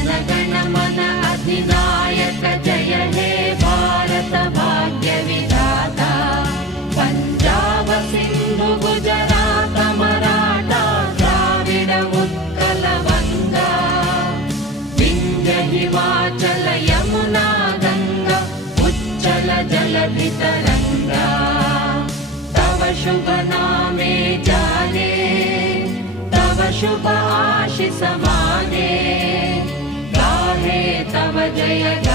जनगण मन अधिनायक जय हे भारत भाग्य विधाता। पंजाब सिंधु गुजरात मराठा द्राविड उत्कल बंगा, विंध्य हिमाचल यमुना गंगा उच्चल जलधि तरंगा। तव शुभ नामे जाने, तव शुभ आशीष माने, गाहे तव जय